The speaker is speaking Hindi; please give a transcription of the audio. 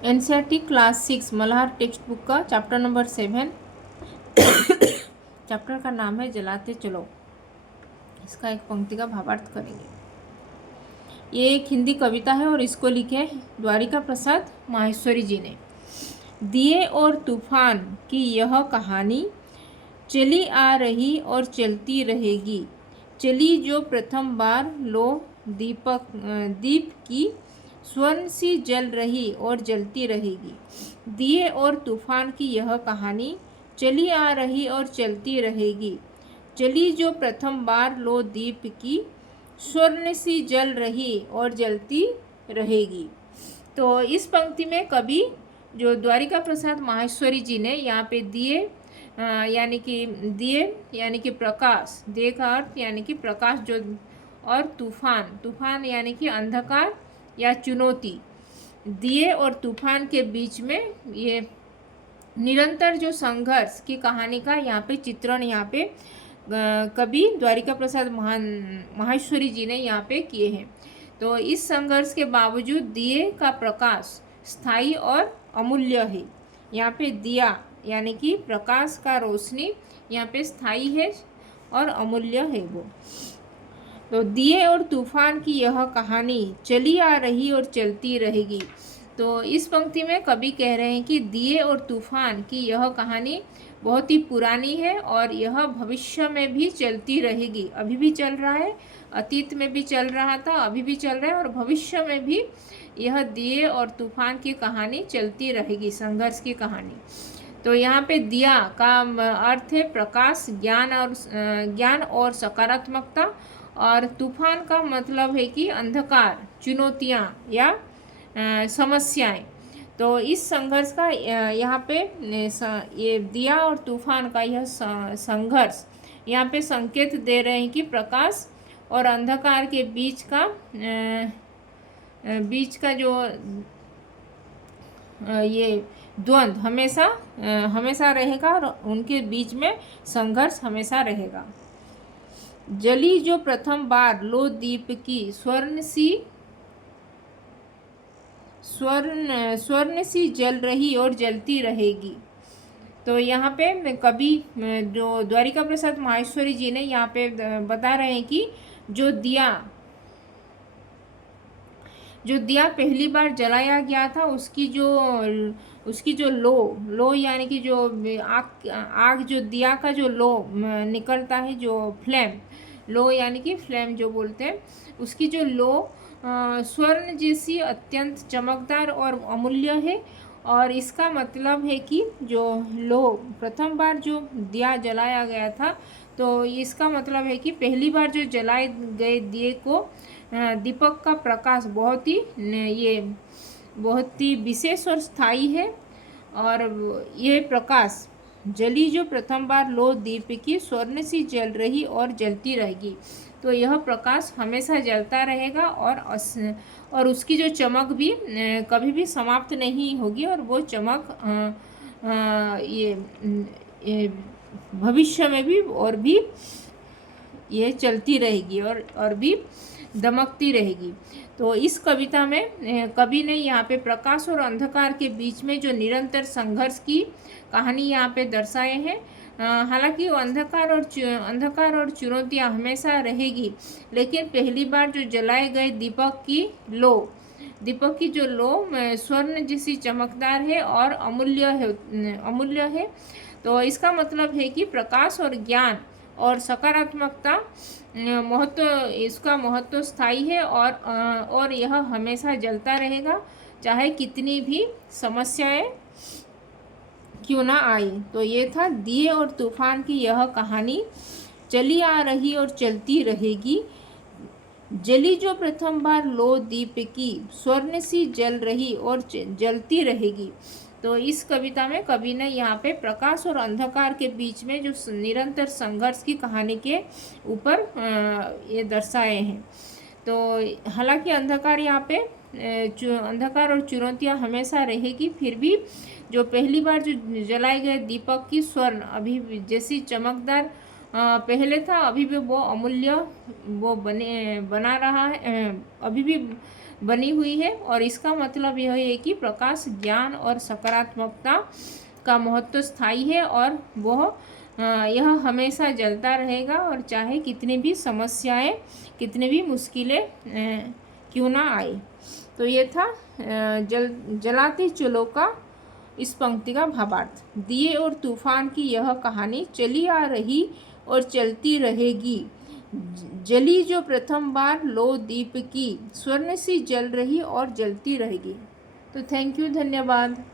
NCERT class 6 Malhar text book का चैप्टर नंबर 7। चैप्टर का नाम है जलाते चलो। इसका एक पंक्ति का भावार्थ करेंगे। ये एक हिंदी कविता है और इसको लिखे द्वारिका प्रसाद माहेश्वरी जी ने। दिए और तूफान की यह कहानी चली आ रही और चलती रहेगी। चली जो प्रथम बार लो दीप की स्वर्ण सी जल रही और जलती रहेगी। दिए और तूफान की यह कहानी चली आ रही और चलती रहेगी। चली जो प्रथम बार लो दीप की स्वर्ण सी जल रही और जलती रहेगी। तो इस पंक्ति में कवि जो द्वारिका प्रसाद माहेश्वरी जी ने यहाँ पे दिए यानी कि प्रकाश, दिए का अर्थ यानी कि प्रकाश जो, और तूफान यानी कि अंधकार या चुनौती। दिए और तूफान के बीच में ये निरंतर जो संघर्ष की कहानी का यहाँ पे चित्रण यहाँ पे कवि द्वारिका प्रसाद माहेश्वरी जी ने यहाँ पे किए हैं। तो इस संघर्ष के बावजूद दिए का प्रकाश स्थायी और अमूल्य है। यहाँ पे दिया यानी कि प्रकाश का रोशनी यहाँ पे स्थायी है और अमूल्य है वो। तो दिए और तूफान की यह कहानी चली आ रही और चलती रहेगी। तो इस पंक्ति में कवि कह रहे हैं कि दिए और तूफान की यह कहानी बहुत ही पुरानी है और यह भविष्य में भी चलती रहेगी। अभी भी चल रहा है, अतीत में भी चल रहा था, अभी भी चल रहा है और भविष्य में भी यह दिए और तूफान की कहानी चलती रहेगी, संघर्ष की कहानी। तो यहाँ पे दिया का अर्थ है प्रकाश, ज्ञान और सकारात्मकता, और तूफान का मतलब है कि अंधकार, चुनौतियाँ या समस्याएं। तो इस संघर्ष का यहाँ पे ये दिया और तूफान का यह संघर्ष यहाँ पे संकेत दे रहे हैं कि प्रकाश और अंधकार के बीच का जो ये द्वंद्व हमेशा रहेगा और उनके बीच में संघर्ष हमेशा रहेगा। जली जो प्रथम बार लो दीप की स्वर्ण सी जल रही और जलती रहेगी। तो यहाँ पे कवि जो द्वारिका प्रसाद माहेश्वरी जी ने यहाँ पे बता रहे हैं कि जो दिया पहली बार जलाया गया था उसकी जो लो यानी कि जो आग जो दिया का जो लो निकलता है, जो फ्लेम, लो यानी कि फ्लेम जो बोलते हैं, उसकी जो लो स्वर्ण जैसी अत्यंत चमकदार और अमूल्य है। और इसका मतलब है कि जो लो प्रथम बार जो दिया जलाया गया था, तो इसका मतलब है कि पहली बार जो जलाए गए दिए को दीपक का प्रकाश बहुत ही विशेष और स्थायी है। और ये प्रकाश जली जो प्रथम बार लो दीप की स्वर्ण सी जल रही और जलती रहेगी। तो यह प्रकाश हमेशा जलता रहेगा और उसकी जो चमक भी कभी भी समाप्त नहीं होगी और वो चमक ये भविष्य में भी और भी ये चलती रहेगी और भी दमकती रहेगी। तो इस कविता में कवि ने यहाँ पे प्रकाश और अंधकार के बीच में जो निरंतर संघर्ष की कहानी यहाँ पे दर्शाए हैं। हालांकि वो अंधकार और चुनौतियाँ हमेशा रहेगी, लेकिन पहली बार जो जलाए गए दीपक की जो लो स्वर्ण जैसी चमकदार है और अमूल्य है। तो इसका मतलब है कि प्रकाश और ज्ञान और सकारात्मकता इसका महत्व स्थायी है और यह हमेशा जलता रहेगा, चाहे कितनी भी समस्याएं क्यों ना आए। तो ये था दिए और तूफान की यह कहानी चली आ रही और चलती रहेगी। जली जो प्रथम बार लो दीप की स्वर्ण सी जल रही और जलती रहेगी। तो इस कविता में कवि ने यहाँ पे प्रकाश और अंधकार के बीच में जो निरंतर संघर्ष की कहानी के ऊपर ये दर्शाए हैं। तो हालांकि अंधकार और चुनौतियाँ हमेशा रहेगी, फिर भी जो पहली बार जो जलाए गए दीपक की स्वर्ण अभी जैसी चमकदार पहले था, अभी भी वो अमूल्य वो बना रहा है, अभी भी बनी हुई है और इसका मतलब यह है कि प्रकाश ज्ञान और सकारात्मकता का महत्व स्थायी है और यह हमेशा जलता रहेगा और चाहे कितनी भी समस्याएं, कितनी भी मुश्किलें क्यों ना आए। तो ये था जलाती चूल्हों का इस पंक्ति का भावार्थ। दिए और तूफान की यह कहानी चली आ रही और चलती रहेगी। जली जो प्रथम बार लो दीप की, स्वर्ण सी जल रही और जलती रहेगी। तो थैंक यू, धन्यवाद।